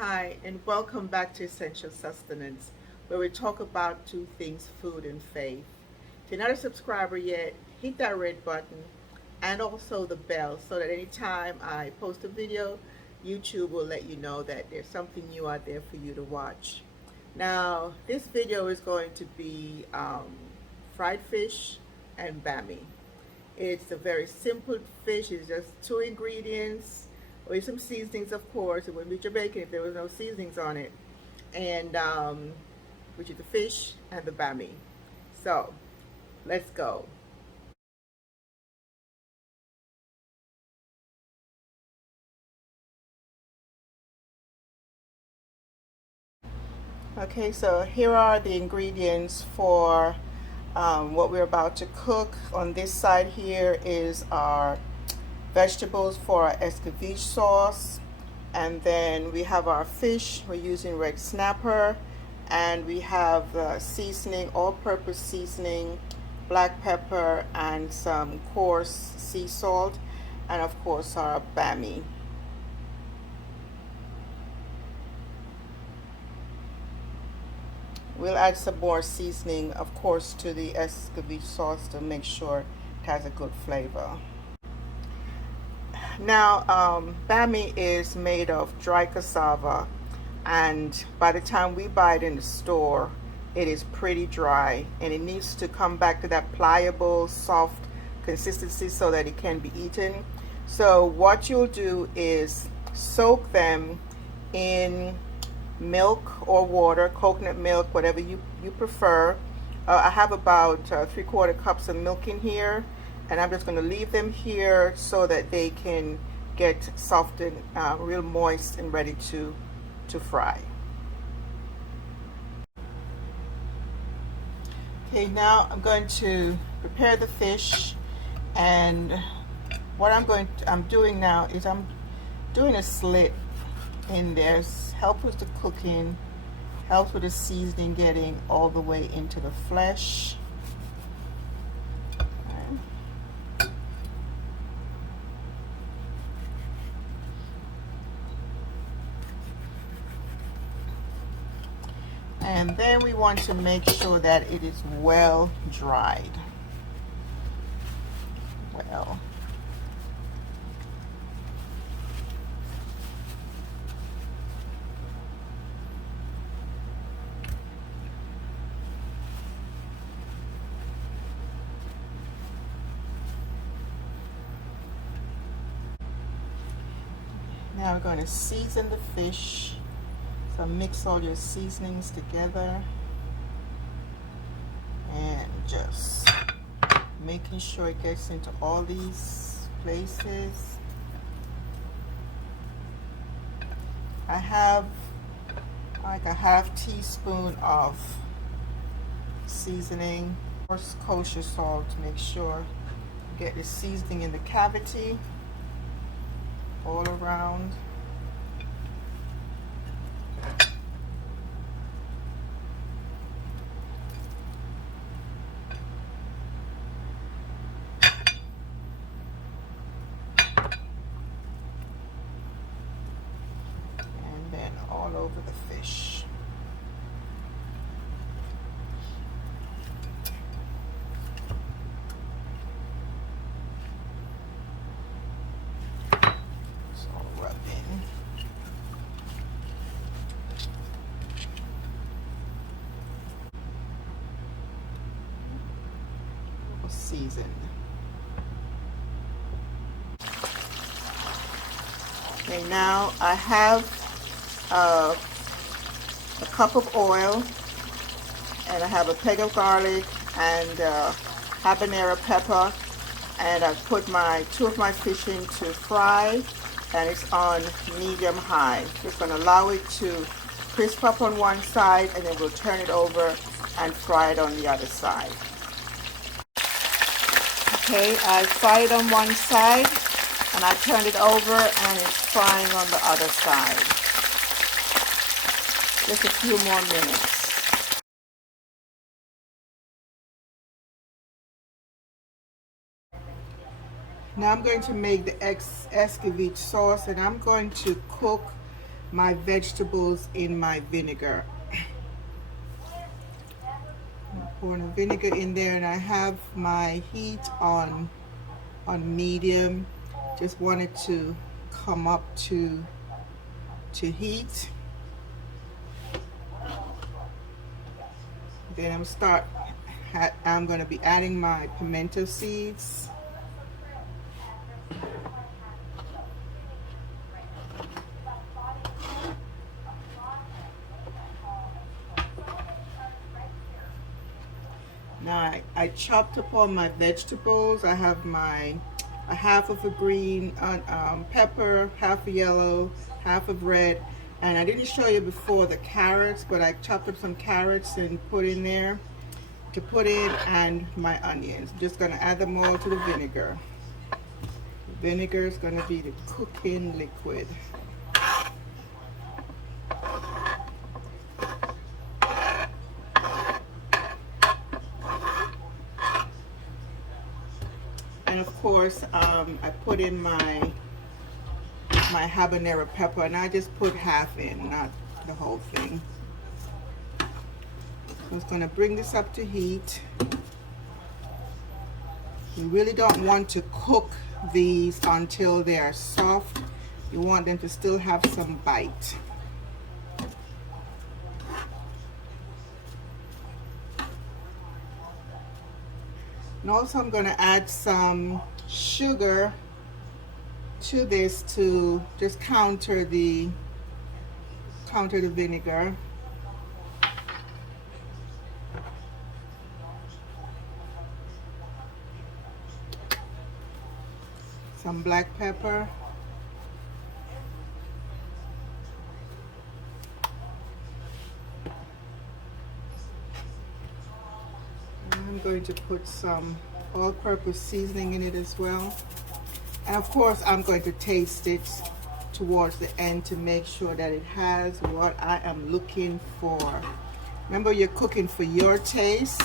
Hi, and welcome back to Essential Sustenance, where we talk about two things, food and faith. If you're not a subscriber yet, hit that red button and also the bell so that anytime I post a video, YouTube will let you know that there's something new out there for you to watch. Now, this video is going to be fried fish and Bammy. It's a very simple fish. It's just two ingredients with some seasonings, of course. It wouldn't be Jamaican if there was no seasonings on it. And which is the fish and the Bammy. So let's go. Okay, so here are the ingredients for what we're about to cook. On this side here is our vegetables for our Escoveitch sauce, and then we have our fish. We're using red snapper, and we have seasoning, all-purpose seasoning, black pepper, and some coarse sea salt, and of course our Bammy. We'll add some more seasoning, of course, to the Escoveitch sauce to make sure it has a good flavor. Now, Bammy is made of dry cassava, and by the time we buy it in the store, it is pretty dry, and it needs to come back to that pliable, soft consistency so that it can be eaten. So what you'll do is soak them in milk or water, coconut milk, whatever you prefer. I have about 3/4 cups of milk in here, and I'm just going to leave them here so that they can get soft and real moist and ready to fry. Okay, now I'm going to prepare the fish, and what I'm doing now is I'm doing a slit in there. Helps with the cooking, helps with the seasoning getting all the way into the flesh. Okay. And then we want to make sure that it is well dried. Well. Now we're going to season the fish. So mix all your seasonings together and just making sure it gets into all these places. I have like a half teaspoon of seasoning, coarse kosher salt to make sure you get the seasoning in the cavity all around. And then all over the fish. Seasoned. Okay, now I have a cup of oil, and I have a peg of garlic and habanero pepper, and I've put two of my fish in to fry, and it's on medium high. Just going to allow it to crisp up on one side, and then we'll turn it over and fry it on the other side. Okay, I fried it on one side, and I turned it over, and it's frying on the other side. Just a few more minutes. Now I'm going to make the Escoveitch sauce, and I'm going to cook my vegetables in my vinegar. I'm pouring the vinegar in there, and I have my heat on medium. Just wanted to come up to heat. Then I'm going to be adding my pimento seeds. Now I chopped up all my vegetables. I have a half of a green pepper, half a yellow, half of red, and I didn't show you before the carrots, but I chopped up some carrots and put in there to put in, and my onions. I'm just going to add them all to the vinegar. The vinegar is going to be the cooking liquid. And of course, I put in my habanero pepper, and I just put half in, not the whole thing. So I'm just going to bring this up to heat. You really don't want to cook these until they are soft. You want them to still have some bite. And also I'm going to add some sugar to this to just counter the vinegar. Some black pepper. I'm going to put some all-purpose seasoning in it as well. And of course, I'm going to taste it towards the end to make sure that it has what I am looking for. Remember, you're cooking for your taste.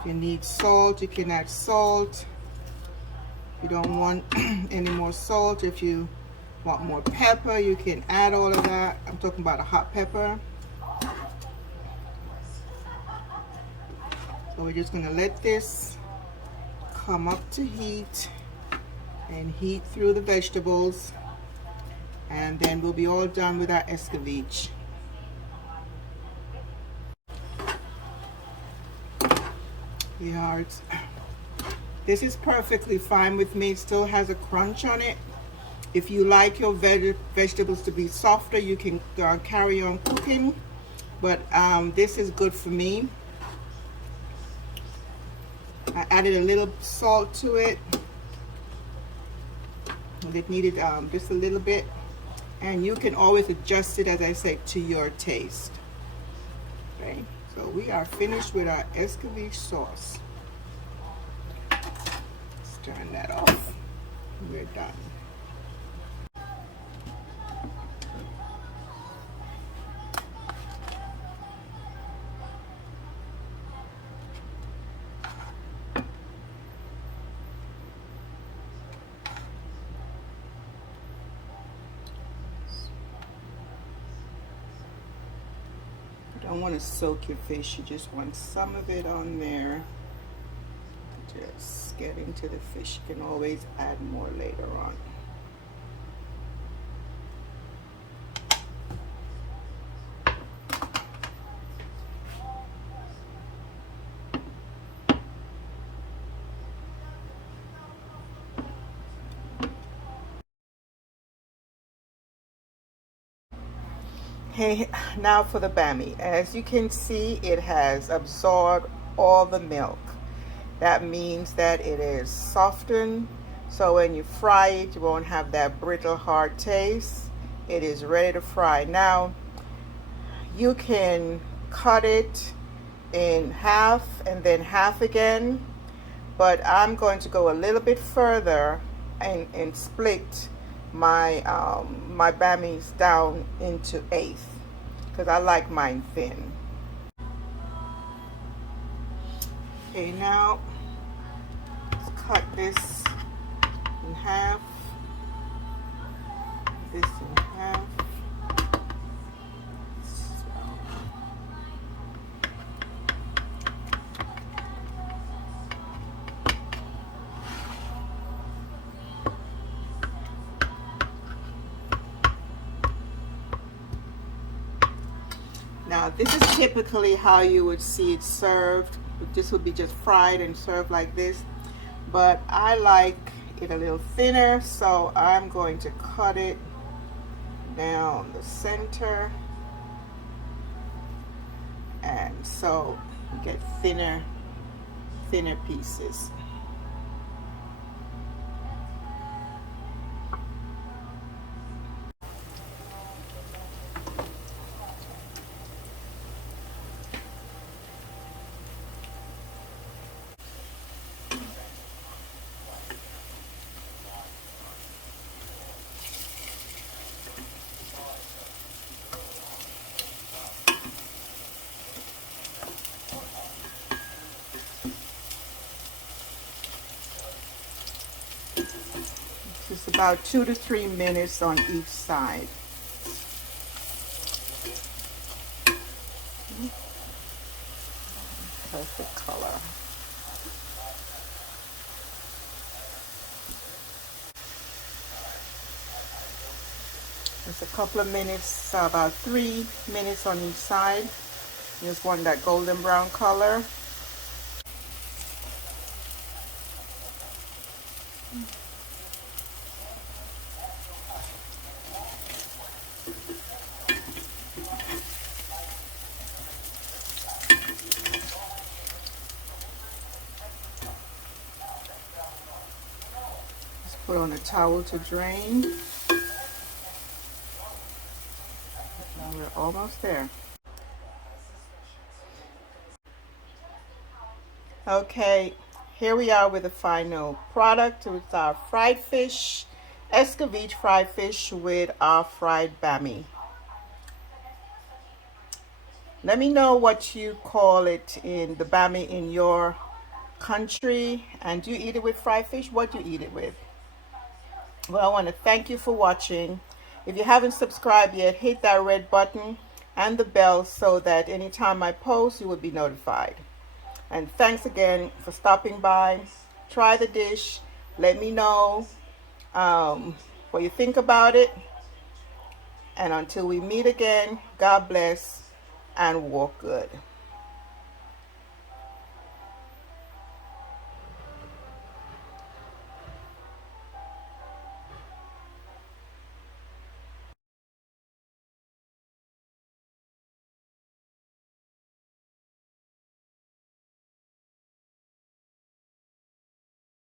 If you need salt, you can add salt. If you don't want any more salt, if you want more pepper, you can add all of that. I'm talking about a hot pepper. So we're just going to let this come up to heat and heat through the vegetables, and then we'll be all done with our escoveitch. Yeah, this is perfectly fine with me. It still has a crunch on it. If you like your vegetables to be softer, you can carry on cooking, but this is good for me. I added a little salt to it, and it needed just a little bit, and you can always adjust it, as I say, to your taste. Okay, so we are finished with our Escoveitch sauce. Let's turn that off. We're done. You don't want to soak your fish, you just want some of it on there. Just get into the fish. You can always add more later on. Okay, now for the Bammy. As you can see, it has absorbed all the milk. That means that it is softened, so when you fry it, you won't have that brittle, hard taste. It is ready to fry. Now, you can cut it in half and then half again, but I'm going to go a little bit further and split my my Bammies down into eighths, because I like mine thin. Okay, now let's cut this in half. this in half. Now, this is typically how you would see it served. This would be just fried and served like this. But I like it a little thinner, so I'm going to cut it down the center. And so you get thinner pieces. Just about 2 to 3 minutes on each side. Perfect color. Just a couple of minutes, about 3 minutes on each side. Just want that golden brown color. Put on a towel to drain. Now we're almost there. Okay, here we are with the final product. It's our fried fish, Escoveitch fried fish with our fried Bammy. Let me know what you call it in the Bammy in your country, and do you eat it with fried fish? What do you eat it with? Well, I want to thank you for watching. If you haven't subscribed yet, hit that red button and the bell so that anytime I post, you will be notified. And thanks again for stopping by. Try the dish. Let me know what you think about it. And until we meet again, God bless and walk good.